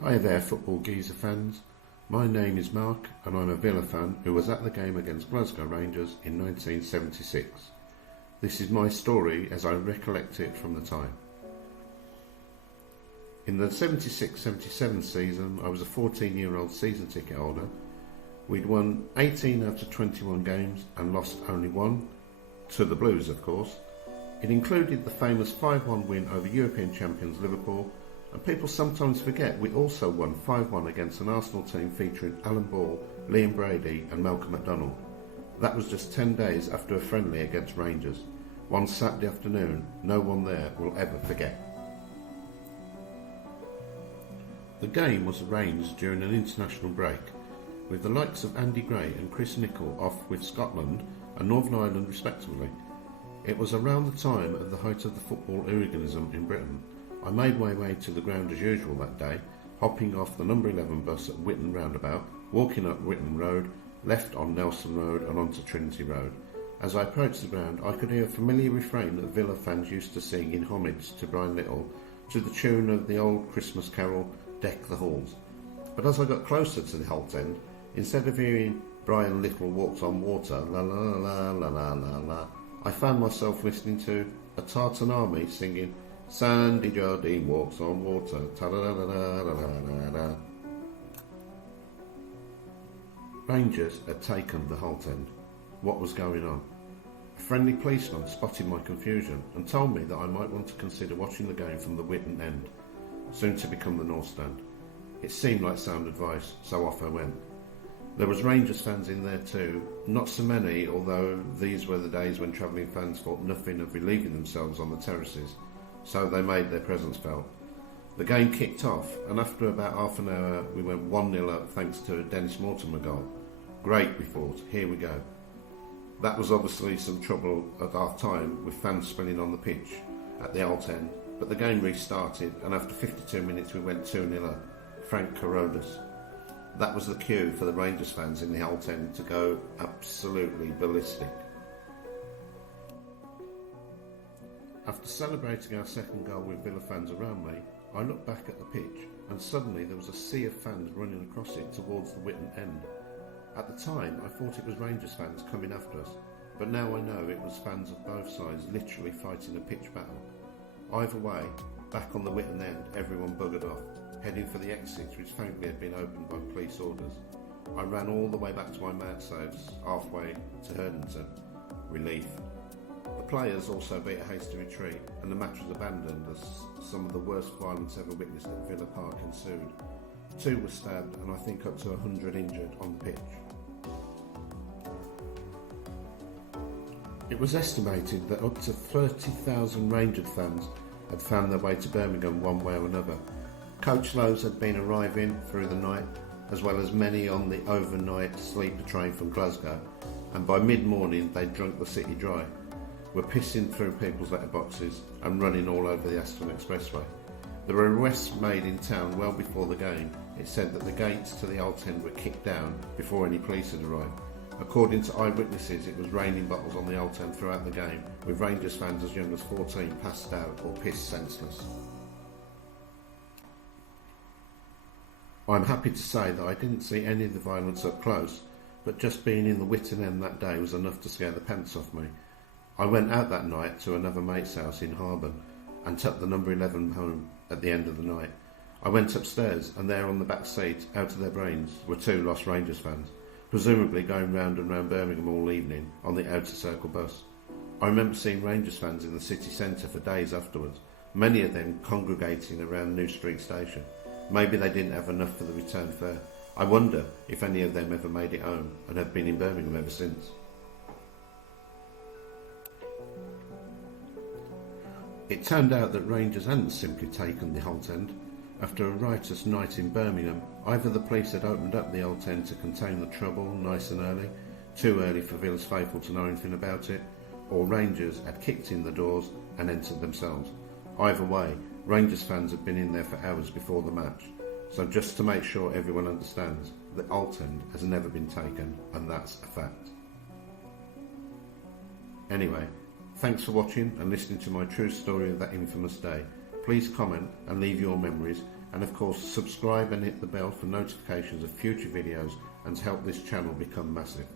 Hi there, football geezer fans. My name is Mark and I'm a Villa fan who was at the game against Glasgow Rangers in 1976. This is my story as I recollect it from the time. In the 76-77 season, I was a 14-year-old season ticket holder. We'd won 18 out of 21 games and lost only one, to the Blues of course. It included the famous 5-1 win over European champions Liverpool, and people sometimes forget we also won 5-1 against an Arsenal team featuring Alan Ball, Liam Brady and Malcolm McDonnell. That was just 10 days after a friendly against Rangers. One Saturday afternoon no one there will ever forget. The game was arranged during an international break, with the likes of Andy Gray and Chris Nicholl off with Scotland and Northern Ireland respectively. It was around the time of the height of the football hooliganism in Britain. I made my way to the ground as usual that day, hopping off the number 11 bus at Whitton roundabout, walking up Whitton Road, left on Nelson Road and onto Trinity Road. As I approached the ground, I could hear a familiar refrain that Villa fans used to sing in homage to Brian Little, to the tune of the old Christmas carol, Deck the Halls. But as I got closer to the Holte End, instead of hearing Brian Little Walks on Water, la la la la la la la, I found myself listening to a tartan army singing Sandy Jardine walks on water, ta-da-da-da-da-da-da-da. Rangers had taken the Holte End. What was going on? A friendly policeman spotted my confusion and told me that I might want to consider watching the game from the Whitton End, soon to become the North Stand. It seemed like sound advice, so off I went. There was Rangers fans in there too, not so many, although these were the days when travelling fans thought nothing of relieving themselves on the terraces, so they made their presence felt. The game kicked off, and after about half an hour we went 1-0 up thanks to a Dennis Mortimer goal. Great, we thought, here we go. That was obviously some trouble at half time, with fans spilling on the pitch at the Holte End, but the game restarted, and after 52 minutes we went 2-0 up. Frank Carrodus. That was the cue for the Rangers fans in the Holte End to go absolutely ballistic. After celebrating our second goal with Villa fans around me, I looked back at the pitch and suddenly there was a sea of fans running across it towards the Whitton End. At the time I thought it was Rangers fans coming after us, but now I know it was fans of both sides literally fighting a pitch battle. Either way, back on the Whitton End everyone buggered off, heading for the exits which thankfully had been opened by police orders. I ran all the way back to my mate's house, halfway to Herdington. Relief. The players also beat a hasty retreat and the match was abandoned as some of the worst violence ever witnessed at Villa Park ensued. 2 were stabbed and I think up to 100 injured on the pitch. It was estimated that up to 30,000 Rangers fans had found their way to Birmingham one way or another. Coach loads had been arriving through the night, as well as many on the overnight sleeper train from Glasgow, and by mid-morning they'd drunk the city dry, were pissing through people's letterboxes and running all over the Aston Expressway. There were arrests made in town well before the game. It said that the gates to the Holte End were kicked down before any police had arrived. According to eyewitnesses, it was raining bottles on the Holte End throughout the game, with Rangers fans as young as 14 passed out or pissed senseless. I'm happy to say that I didn't see any of the violence up close, but just being in the Whitton End that day was enough to scare the pants off me. I went out that night to another mate's house in Harborne and took the number 11 home at the end of the night. I went upstairs and there on the back seat, out of their brains, were 2 lost Rangers fans, presumably going round and round Birmingham all evening on the Outer Circle bus. I remember seeing Rangers fans in the city centre for days afterwards, many of them congregating around New Street Station. Maybe they didn't have enough for the return fare. I wonder if any of them ever made it home and have been in Birmingham ever since. It turned out that Rangers hadn't simply taken the Holte End. After a riotous night in Birmingham, either the police had opened up the Holte End to contain the trouble nice and early, too early for Villa's faithful to know anything about it, or Rangers had kicked in the doors and entered themselves. Either way, Rangers fans had been in there for hours before the match, so just to make sure everyone understands, the Holte End has never been taken, and that's a fact. Anyway, thanks for watching and listening to my true story of that infamous day. Please comment and leave your memories, and of course subscribe and hit the bell for notifications of future videos and help this channel become massive.